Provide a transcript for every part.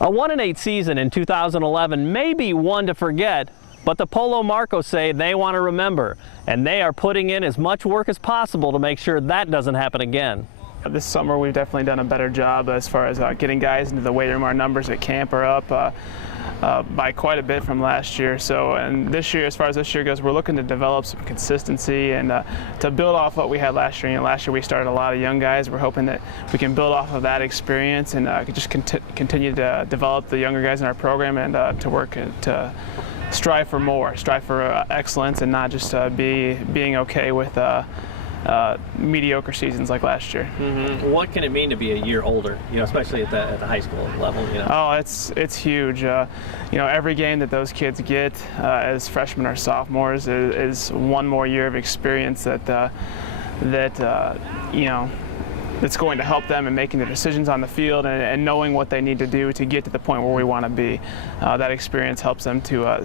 A 1-8 season in 2011 may be one to forget, but the Polo Marcos say they want to remember, and they are putting in as much work as possible to make sure that doesn't happen again. This summer we've definitely done a better job as far as getting guys into the weight room. Our numbers at camp are up by quite a bit from last year. So, and this year, as far as this year goes, we're looking to develop some consistency and to build off what we had last year. You know, last year we started a lot of young guys. We're hoping that we can build off of that experience and just continue to develop the younger guys in our program and to work to strive for more, strive for excellence, and not just being okay with mediocre seasons like last year. Mm-hmm. What can it mean to be a year older, you know, especially at the high school level? You know? Oh, it's huge. You know, every game that those kids get as freshmen or sophomores is one more year of experience that you know, that's going to help them in making the decisions on the field and knowing what they need to do to get to the point where we want to be. That experience helps them to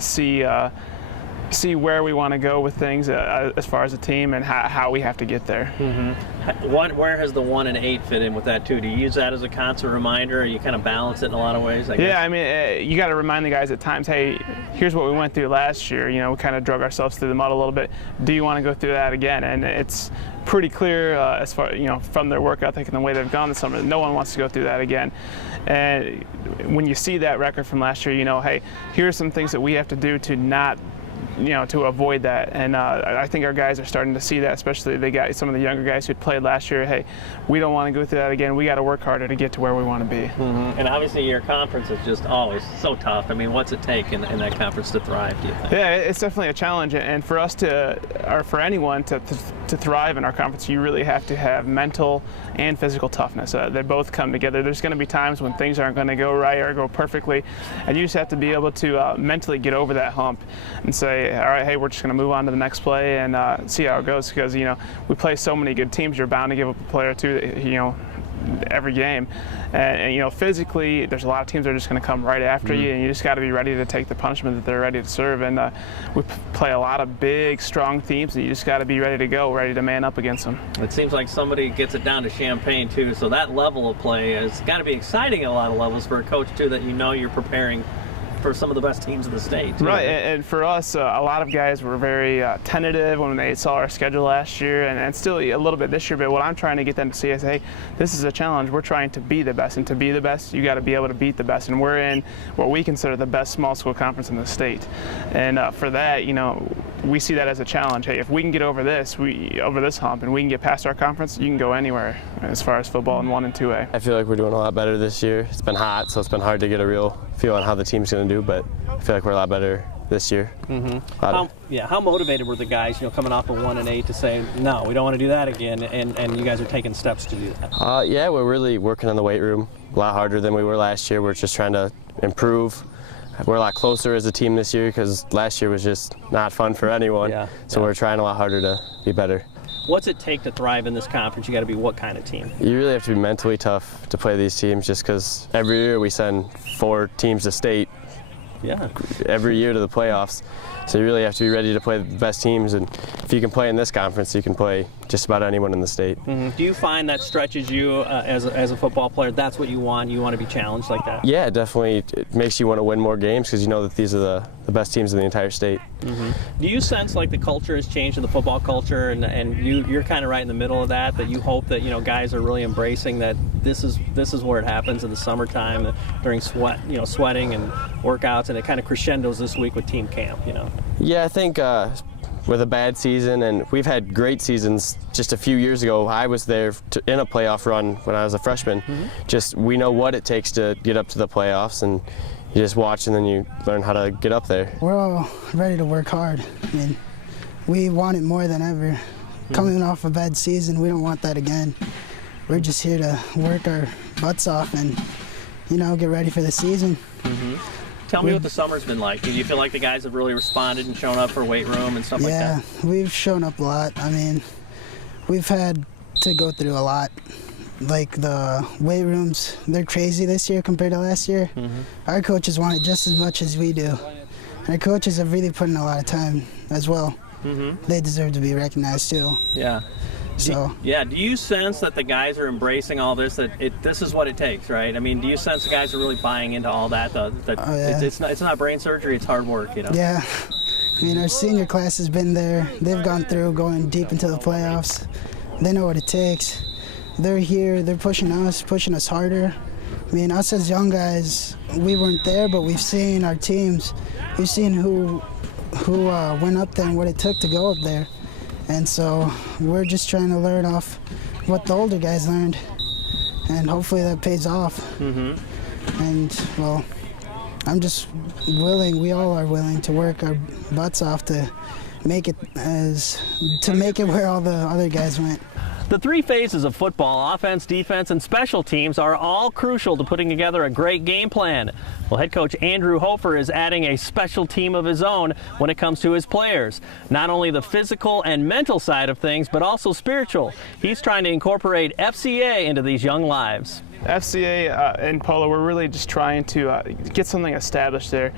see where we want to go with things as far as a team and how we have to get there. Mm-hmm. Where has the 1-8 fit in with that too? Do you use that as a constant reminder, or you kind of balance it in a lot of ways, I guess? Yeah, I mean, you got to remind the guys at times, hey, here's what we went through last year. You know, we kind of drug ourselves through the mud a little bit. Do you want to go through that again? And it's pretty clear as far, you know, from their work ethic and the way they've gone this summer, no one wants to go through that again. And when you see that record from last year, you know, hey, here are some things that we have to do to not, you know, to avoid that. And I think our guys are starting to see that, especially some of the younger guys who played last year. Hey, we don't want to go through that again. We got to work harder to get to where we want to be. Mm-hmm. And obviously your conference is just always so tough. I mean, what's it take in that conference to thrive, do you think? Yeah, it's definitely a challenge. And for us or for anyone to thrive in our conference, you really have to have mental and physical toughness. They both come together. There's going to be times when things aren't going to go right or go perfectly, and you just have to be able to mentally get over that hump and say, all right, hey, we're just going to move on to the next play and see how it goes, because, you know, we play so many good teams. You're bound to give up a player or two, you know, every game. And you know, physically, there's a lot of teams that are just going to come right after you, and you just got to be ready to take the punishment that they're ready to serve. And we play a lot of big, strong teams, and you just got to be ready to go, ready to man up against them. It seems like somebody gets it down to Champaign too, so that level of play has got to be exciting at a lot of levels for a coach too, that you know you're preparing for some of the best teams in the state. Right, and for us, a lot of guys were very tentative when they saw our schedule last year, and still a little bit this year, but what I'm trying to get them to see is, hey, this is a challenge. We're trying to be the best, and to be the best, you got to be able to beat the best, and we're in what we consider the best small school conference in the state. And for that, you know, we see that as a challenge. Hey, if we can get over this hump, and we can get past our conference, you can go anywhere as far as football in 1 and 2A. I feel like we're doing a lot better this year. It's been hot, so it's been hard to get a real feel on how the team's going to do, but I feel like we're a lot better this year. Mm-hmm. How motivated were the guys, you know, coming off of 1-8 to say, no, we don't want to do that again, and you guys are taking steps to do that? Yeah, we're really working on the weight room a lot harder than we were last year. We're just trying to improve. We're a lot closer as a team this year because last year was just not fun for anyone. So we're trying a lot harder to be better. What's it take to thrive in this conference? You got to be what kind of team? You really have to be mentally tough to play these teams, just because every year we send 4 teams to state. Every year to the playoffs. So you really have to be ready to play the best teams, and if you can play in this conference, you can play just about anyone in the state. Mm-hmm. Do you find that stretches you as a football player? That's what you want? You want to be challenged like that? Yeah, definitely. It makes you want to win more games because you know that these are the best teams in the entire state. Mm-hmm. Do you sense like the culture has changed in the football culture, and you're kind of right in the middle of that you hope that, you know, guys are really embracing that this is where it happens in the summertime during sweating and workouts, and it kind of crescendos this week with team camp, you know? Yeah, I think with a bad season, and we've had great seasons. Just a few years ago, I was there in a playoff run when I was a freshman. Just we know what it takes to get up to the playoffs, and you just watch and then you learn how to get up there. We're all ready to work hard. I mean, we want it more than ever. Coming off a bad season, we don't want that again. We're just here to work our butts off and, you know, get ready for the season. Tell me what the summer's been like. Do you feel like the guys have really responded and shown up for weight room and stuff like that? Yeah, we've shown up a lot. I mean, we've had to go through a lot. Like the weight rooms, they're crazy this year compared to last year. Our coaches want it just as much as we do. Our coaches have really put in a lot of time as well. They deserve to be recognized too. Yeah. So yeah, do you sense that the guys are embracing all this? That this is what it takes, right? I mean, do you sense the guys are really buying into all that? Yeah. It's not brain surgery; it's hard work, you know. Yeah, I mean, our senior class has been there. They've gone through going deep into the playoffs. They know what it takes. They're here. They're pushing us harder. I mean, us as young guys, we weren't there, but we've seen our teams. We've seen who went up there and what it took to go up there. And so we're just trying to learn off what the older guys learned, and hopefully that pays off. Mm-hmm. And, well, I'm just willing, we all are willing to work our butts off to make it where all the other guys went. The three phases of football, offense, defense, and special teams, are all crucial to putting together a great game plan. Well, head coach Andrew Hofer is adding a special team of his own when it comes to his players. Not only the physical and mental side of things, but also spiritual. He's trying to incorporate FCA into these young lives. FCA and Polo, we're really just trying to get something established there.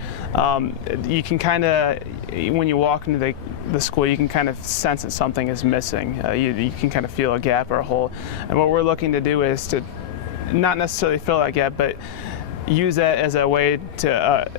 You can kind of, when you walk into the school, you can kind of sense that something is missing. You can kind of feel a gap or a hole. And what we're looking to do is to not necessarily fill that gap, but use that as a way to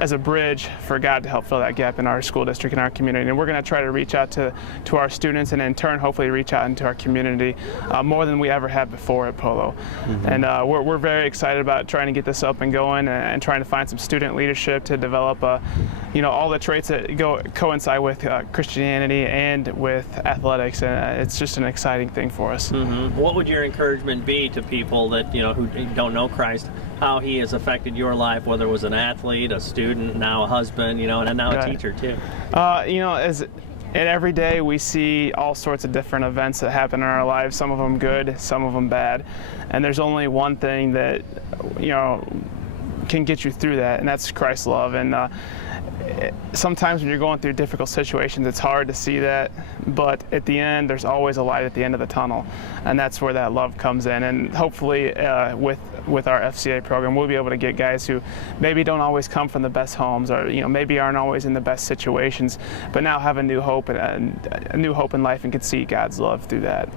as a bridge for God to help fill that gap in our school district and our community. And we're going to try to reach out to our students, and in turn hopefully reach out into our community more than we ever have before at Polo. Mm-hmm. And we're very excited about trying to get this up and going, and trying to find some student leadership to develop all the traits that coincide with Christianity and with athletics, and it's just an exciting thing for us. Mm-hmm. What would your encouragement be to people that who don't know Christ, how he has affected your life, whether it was an athlete, a student, now a husband, and now a teacher too? And every day we see all sorts of different events that happen in our lives, some of them good, some of them bad, and there's only one thing that can get you through that, and that's Christ's love. And sometimes when you're going through difficult situations, it's hard to see that, but at the end there's always a light at the end of the tunnel, and that's where that love comes in. And hopefully with our FCA program, we'll be able to get guys who maybe don't always come from the best homes, or maybe aren't always in the best situations, but now have a new hope and a new hope in life, and can see God's love through that.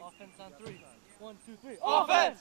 Offense on 3. 1, 2, 3. Offense!